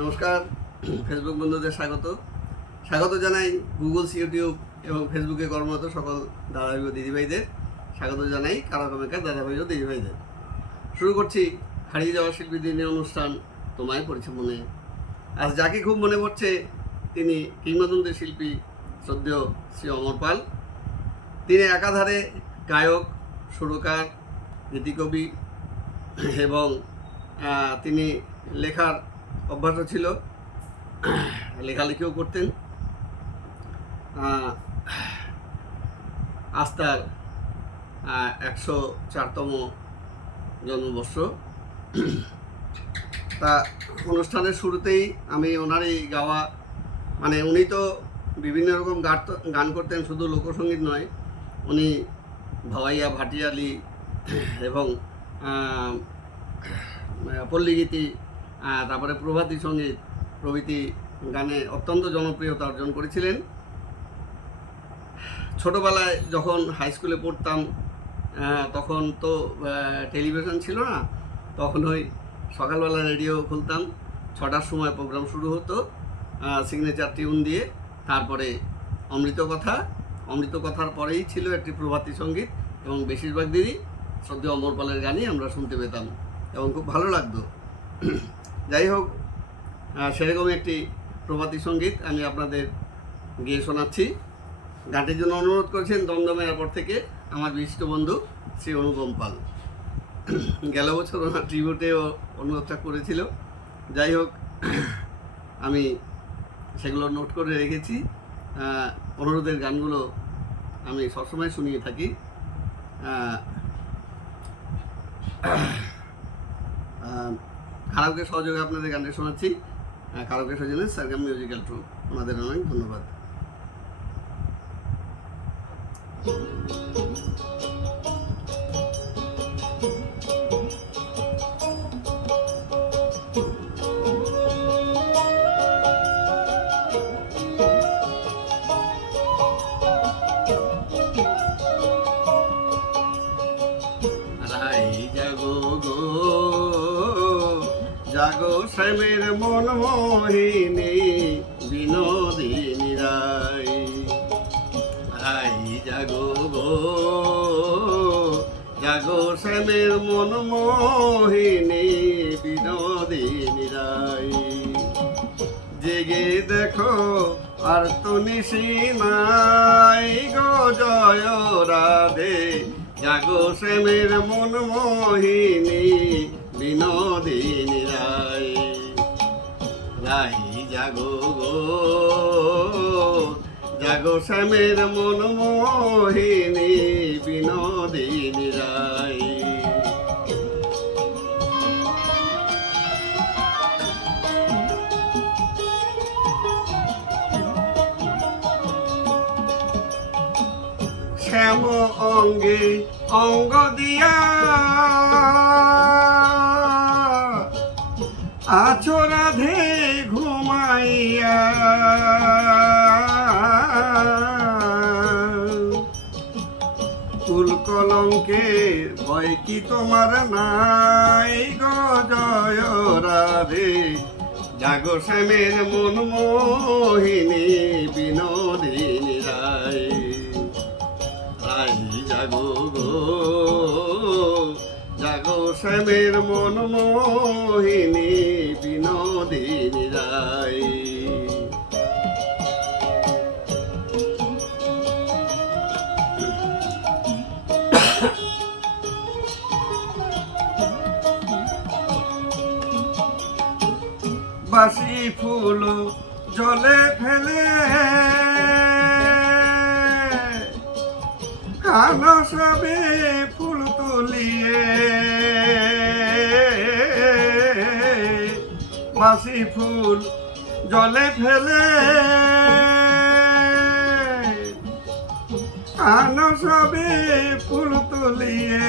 নমস্কার, ফেসবুক বন্ধুদের স্বাগত জানাই। গুগলস, ইউটিউব এবং ফেসবুকে কর্মরত সকল দাদাভাই ও দিদিভাইদের স্বাগত জানাই। কারাকমেকার দাদাভাই ও দিদিভাইদের শুরু করছি হারিয়ে যাওয়া শিল্পী দিনের অনুষ্ঠান তোমায় পড়েছে মনে। আজ যাকে খুব মনে পড়ছে তিনি কিংবদন্তি শিল্পী শ্রদ্ধেয় শ্রী অমর পাল। তিনি একাধারে গায়ক, সুরকার, গীতিকবি এবং তিনি লেখার অভ্যাসও ছিল, লেখালেখিও করতেন। আজ তার 104তম জন্মবর্ষ। তা অনুষ্ঠানের শুরুতেই আমি ওনারই গাওয়া, উনি তো বিভিন্ন রকম গান করতেন, শুধু লোকসঙ্গীত নয়, উনি ভাওয়াইয়া, ভাটিয়ালি এবং পল্লীগীতি, তারপরে প্রভাতী সঙ্গীত প্রভৃতি গানে অত্যন্ত জনপ্রিয়তা অর্জন করেছিলেন। ছোটোবেলায় যখন হাই স্কুলে পড়তাম তখন তো টেলিভিশন ছিল না, তখন ওই সকালবেলা রেডিও খুলতাম, 6টার সময় প্রোগ্রাম শুরু হতো সিগনেচার টিউন দিয়ে। তারপরে অমৃত কথার পরেই ছিল একটি প্রভাতী সঙ্গীত এবং বেশিরভাগ দিনই শ্রদ্ধেয় অমর পালের গানই আমরা শুনতে পেতাম এবং খুব ভালো লাগতো। যাই হোক, সেরকমই একটি প্রভাতী সঙ্গীত আমি আপনাদের গিয়ে শোনাচ্ছি। গানটির জন্য অনুরোধ করেছেন দমদম এয়ারপোর্ট থেকে আমার বিশিষ্ট বন্ধু শ্রী অনুপম পাল। গেল বছর ওনার ট্রিবিউটেও অনুরোধটা করেছিল। যাই হোক, আমি সেগুলো নোট করে রেখেছি। অনুরোধের গানগুলো আমি সবসময় শুনিয়ে থাকি। কারাওকে সহযোগে আপনাদের গানটি শোনাচ্ছি। কারাওকে সহযোগে সারগাম মিউজিক্যাল ট্রুপ, ওনাদের অনেক ধন্যবাদ। জাগো শ্যামের মন মোহিনী বিনোদিনী রাই, রাই জাগো গো, জাগো শ্যামের মন মোহিনী বিনোদিনী রাই। জেগে দেখো আর তো নিশি নাই গো, জয় রাধে, জাগো শ্যামের মন মোহিনী বিনোদিনী রাই, রাই জাগো গো, জাগো শ্যামের মন মোহিনী বিনোদিনী রাই। শ্যাম অঙ্গে অঙ্গ দিয়া আছো রাধে ঘুমাইয়া, কুল কলঙ্কের ভয় কি তোমার নাই গো, জয় রাধে, জাগো শ্যামের মন মোহিনী বিনোদিনী রাই, রাই জাগো গো, জাগো শ্যামের মন মোহিনী বিনোদিনী রাই। বাসি ফুল জলে ফেলে কালো সবে ফুল তুলিয়ে, বাসি ফুল জলে ফেলে কালো সবে ফুল তুলিয়ে,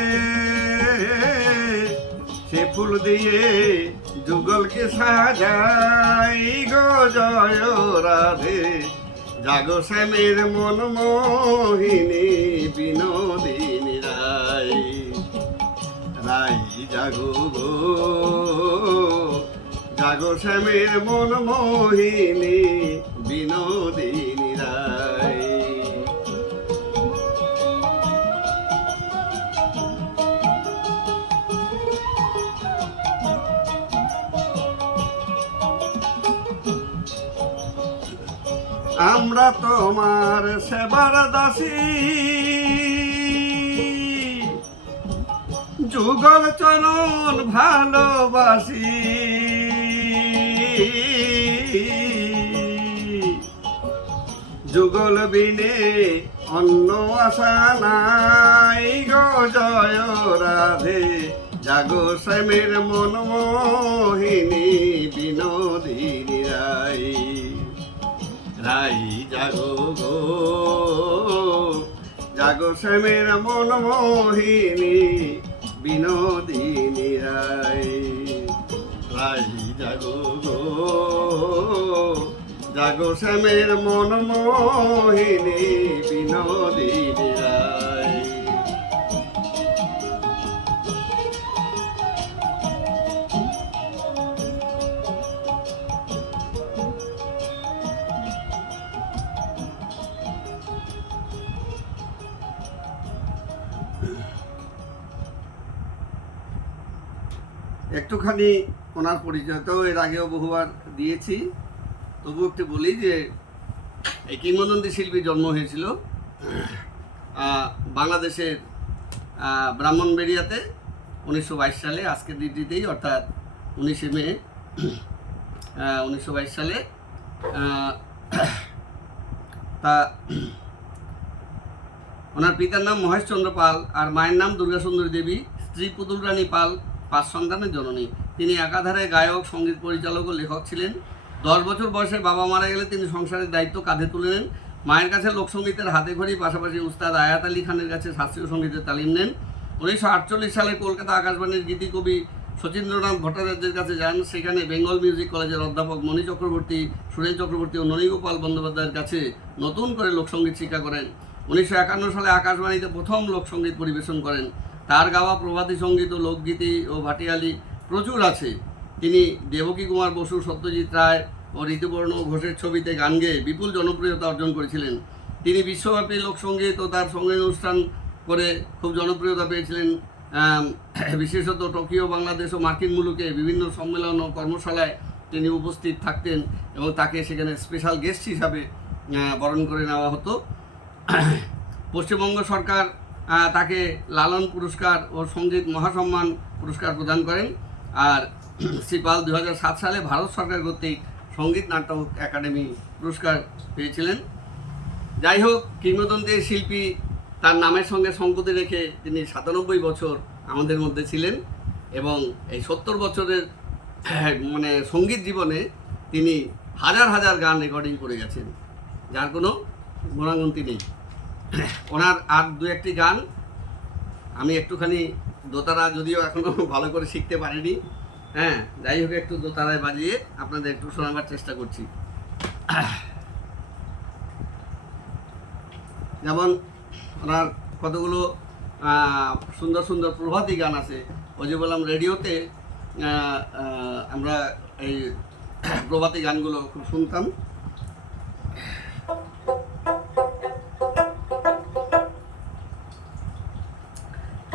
সে ফুল দিয়ে যুগলকে সাজাই গো, জয় রাধে, জাগো শ্যামের মন মোহিনী বিনোদিনী রাই, রাই জাগো গো, জাগো শ্যামের মন মোহিনী বিনোদিনী রায়। আমরা তোমার সেবার দাসী, যুগল চরণ ভালোবাসি। যুগল বিনে অন্য আশা নাই গো জয় রাধে, জাগো শ্যামের মন মোহিনী বিনোদিনী রায়। রাই জাগো গো, জাগো শ্যামের মন মোহিনী বিনোদিনী রায়। রাই জাগো গো, জাগো শ্যামের মন মোহিনী বিনোদিনী রায়। একটুখানি ওনার পরিচয় তো এর আগেও বহুবার দিয়েছি, তবু একটু বলি যে এই কিংবদন্তি শিল্পীর জন্ম হয়েছিল বাংলাদেশের ব্রাহ্মণবাড়িয়াতে 1922 সালে, আজকের দিনটিতেই, অর্থাৎ 19শে মে 1922 সালে। তা ওনার পিতার নাম মহেশচন্দ্র পাল আর মায়ের নাম দুর্গাসুন্দরী দেবী, স্ত্রী পুতুল রানী পাল, 5 সন্তানের জননী। তিনি একাধারে গায়ক, সঙ্গীত পরিচালক ও লেখক ছিলেন। 10 বছর বয়সে বাবা মারা গেলে তিনি সংসারের দায়িত্ব কাঁধে তুলে নেন। মায়ের কাছে লোকসঙ্গীতের হাতে খড়ি, পাশাপাশি উস্তাদ আয়াত আলী খানের কাছে শাস্ত্রীয় সঙ্গীতের তালিম নেন। 1948 সালে কলকাতা আকাশবাণীর গীতিকবি শচীন্দ্রনাথ ভট্টাচার্যের কাছে যান। সেখানে বেঙ্গল মিউজিক কলেজের অধ্যাপক মণি চক্রবর্তী, সুরেন চক্রবর্তী ও ননীগোপাল বন্দ্যোপাধ্যায়ের কাছে নতুন করে লোকসঙ্গীত শিক্ষা করেন। 1951 সালে আকাশবাণীতে প্রথম লোকসঙ্গীত পরিবেশন করেন। তার গাওয়া প্রভাতী সঙ্গীত ও লোকগীতি ও ভাটিয়ালি প্রচুর আছে। তিনি দেবকী কুমার বসু, সত্যজিৎ রায় ও ঋতুপর্ণ ঘোষের ছবিতে গান গেয়ে বিপুল জনপ্রিয়তা অর্জন করেছিলেন। তিনি বিশ্বব্যাপী লোকসঙ্গীত ও তার সঙ্গীত অনুষ্ঠান করে খুব জনপ্রিয়তা পেয়েছিলেন। বিশেষত টোকিও, বাংলাদেশ ও মার্কিন মুলুকে বিভিন্ন সম্মেলন ও কর্মশালায় তিনি উপস্থিত থাকতেন এবং তাকে সেখানে স্পেশাল গেস্ট হিসাবে বরণ করে নেওয়া হতো। পশ্চিমবঙ্গ সরকার তাকে লালন পুরস্কার ও সঙ্গীত মহাসম্মান পুরস্কার প্রদান করেন। আর শ্রী পাল 2007 সালে ভারত সরকার কর্তৃক সঙ্গীত নাটক একাডেমি পুরস্কার পেয়েছিলেন। যাই হোক, কিংবদন্তির শিল্পী তার নামের সঙ্গে সঙ্গতি রেখে তিনি 97 বছর আমাদের মধ্যে ছিলেন এবং এই 70 বছরের মানে সঙ্গীত জীবনে তিনি হাজার হাজার গান রেকর্ডিং করে গেছেন, যার কোনো গুণাগুন্তি নেই। ওনার আর 2-1টি গান আমি একটুখানি দোতারা, যদিও এখনও ভালো করে শিখতে পারিনি, যাই হোক একটু দোতারায় বাজিয়ে আপনাদের একটু শোনাবার চেষ্টা করছি। যেমন ওনার কতগুলো সুন্দর সুন্দর প্রভাতী গান আছে। ওই যে বললাম রেডিওতে আমরা এই প্রভাতী গানগুলো খুব শুনতাম।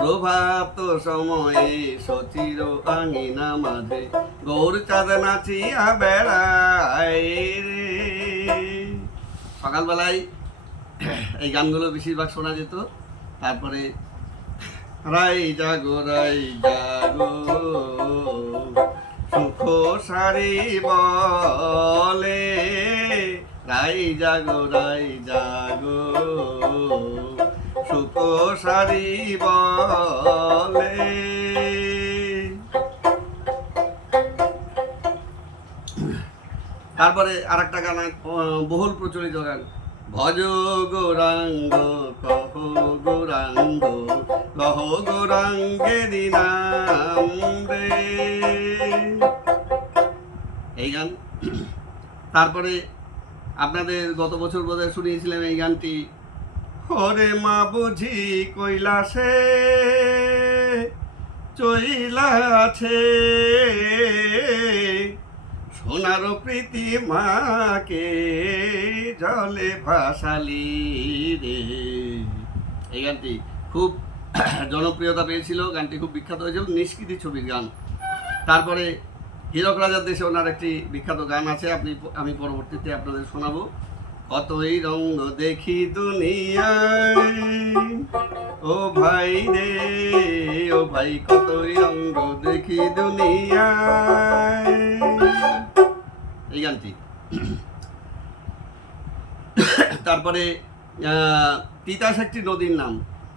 প্রভাত সময়ে সচির আঙিনা মাঝে গৌর চাঁদ নাচিয়া বেড়ায় রে। সকালবেলায় এই গানগুলো বেশিরভাগ শোনা যেত। তারপরে রাই জাগো সুখ সারি বলে, রাই জাগো সুখ সারি বলে। তারপরে আর একটা গান, বহুল প্রচলিত গান, ভজ গৌরাঙ্গ কহ গৌরাঙ্গ কহ গৌরাঙ্গেরি নাম রে, এই গান। তারপরে আপনাদের গত বছর বোধহয় শুনিয়েছিলাম এই গানটি, হরে মা বুঝি কৈলাসে চইলাছে, সোনার প্রীতি মাকে জলে ভাসালি রে। এই গানটি খুব জনপ্রিয়তা পেয়েছিল, গানটি খুব বিখ্যাত হয়েছিল, নিষ্কৃতি ছবির গান। তারপরে হীরক রাজার দেশে ওনার একটি বিখ্যাত গান আছে, আমি পরবর্তীতে আপনাদের শোনাবো। কতই রঙ্গ দেখি দুনিয়ায় ও ভাই রে, ও ভাই কতই রঙ্গ দেখি দুনিয়ায়, এই গানটি। তারপরে তিতাস একটি নদীর নাম,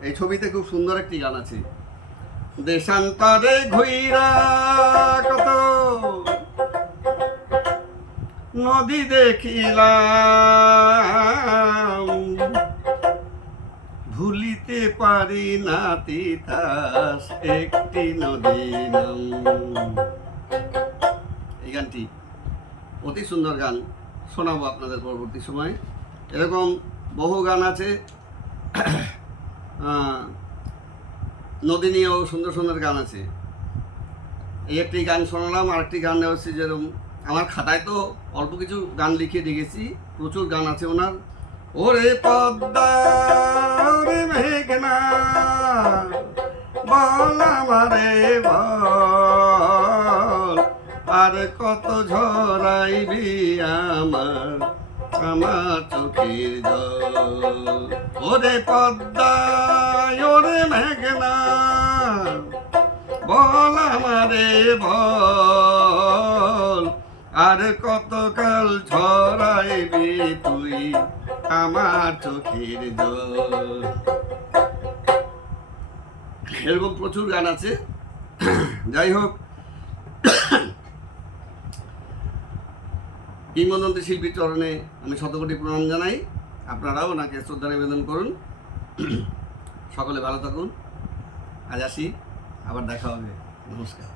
এই ছবিতে খুব সুন্দর একটি গান আছে। দেশান্তরে ঘুইরা কত নদী দেখিলাম, ভুলিতে পারি না তিতাস একটি নদীর নাম। এই গানটি অতি সুন্দর গান, শোনাবো আপনাদের পরবর্তী সময়। এরকম বহু গান আছে, নদী নিয়েও সুন্দর সুন্দর গান আছে। এই একটি গান শোনালাম, আরেকটি গান হচ্ছে যেরকম আমার খাতায় তো অল্প কিছু গান লিখে রেখেছি, প্রচুর গান আছে ওনার। ওরে পদ্মা ওরে মেঘনা বল আমারে বল, আর কত ঝরাইবি আমার আমার চোখের জল। ওরে পদ্মা ওরে মেঘনা বল আমারে বল, আর কতকাল ঝরাইবি তুই আমার চোখের জল। এরকম প্রচুর গান আছে। যাই হোক, কিংবদন্তি শিল্পীর চরণে আমি শতকোটি প্রণাম জানাই। আপনারাও ওনাকে শ্রদ্ধা নিবেদন করুন। সকলে ভালো থাকুন। আজ আসি, আবার দেখা হবে। নমস্কার।